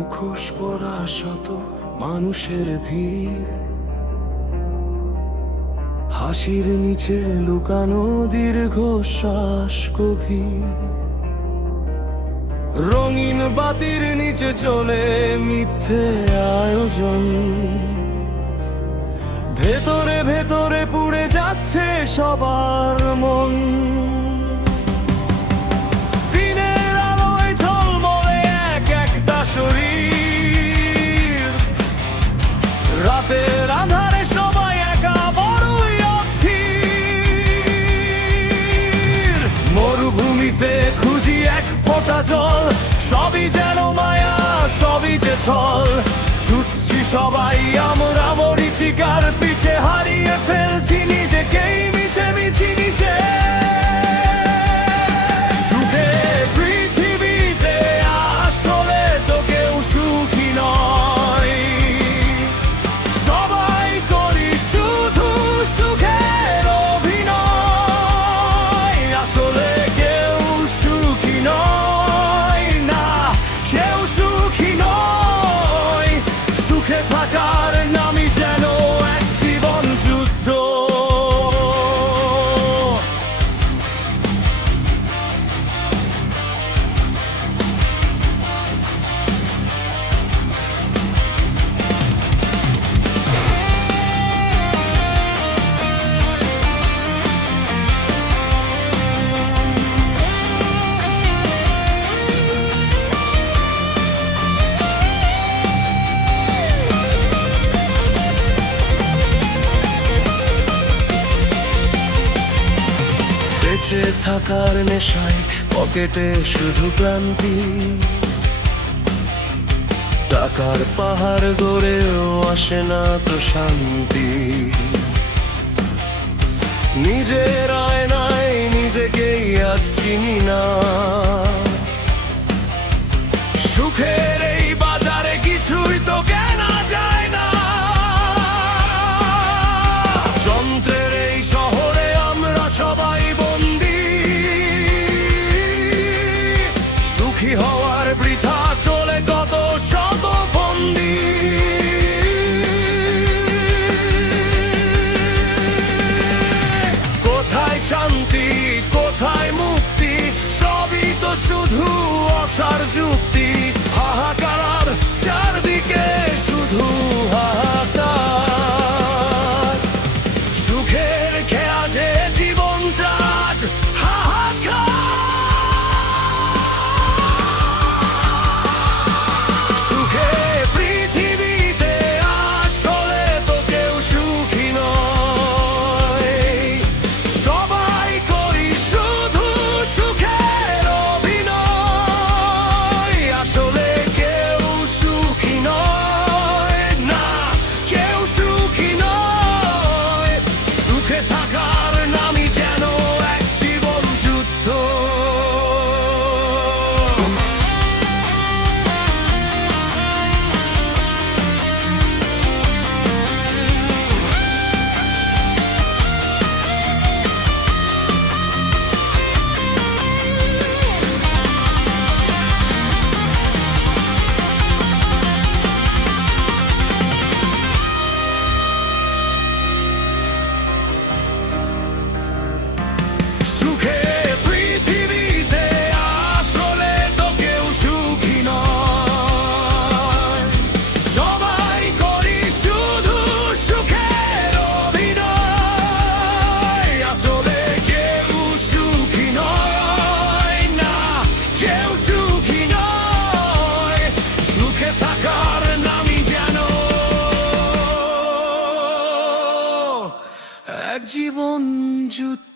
মুখোশ পরা শত মানুষের ভিড়, হাসির নিচে লুকানো দীর্ঘশ্বাস গভীর। রঙিন বাতির নিচে চলে মিথ্যে আয়োজন, ভেতরে ভেতরে পুড়ে যাচ্ছে সবার মন। দিনের আলোয় ঝলমলে এক একটা শরীর, রাতের আঁধারে সবাই একা বড়ই অস্থির। মরুভূমিতে খুঁজি এক ফোঁটা জল, সবই যেন মায়া, সবই যে ছল। ছুটছি সবাই আমরা মরীচিকার পিছে, হারিয়ে ফেলছি নিজেকেই মিছে মিছি নিচে। সুখে পৃথিবীতে আসলে তো কেউ সুখী নয়, সবাই করি শুধু সুখের অভিনয়। আসলে কেউ সুখী নয়, না কেউ সুখী নয়। সুখে থাকার নামই যেন এক জীবন যুদ্ধ। বেঁচে থাকার নেশায় পকেটে শুধু ক্লান্তি, টাকার পাহাড় গড়েও আসে না তো শান্তি। নিজের আয়নায় নিজেকেই আজ চিনি না, সুখের এই বাজারে কিছুই তো কেনা যায় না। যন্ত্রের এই শহরে আমরা সবাই বন্দী, সুখী হওয়ার বৃথা চলে কত শত ফন্দি। কোথায় শান্তি, কোথায় মুক্তি, সবই তো শুধু অসার যুক্তি। হাহাকার চারদিকে শুধু হাহাকার, সুখের খেয়া যে জীবনটা আজ হাহাকার। সুখে পৃথিবীতে আসলে তো কেউ সুখী নয়, সবাই করি শুধু সুখের অভিনয়। আসলে কেউ সুখী নয়, না কেউ সুখী নয়। সুখে থাকার নামই যেন এক জীবন যুদ্ধ। সুখে পৃথিবীতে আসলে তো কেউ সুখী নয়, সবাই করি শুধু সুখের অভিনয়। আসলে কেউ সুখী নয়, না কেউ সুখী নয়। সুখে থাকার নামই যেন এক জীবন যুদ্ধ।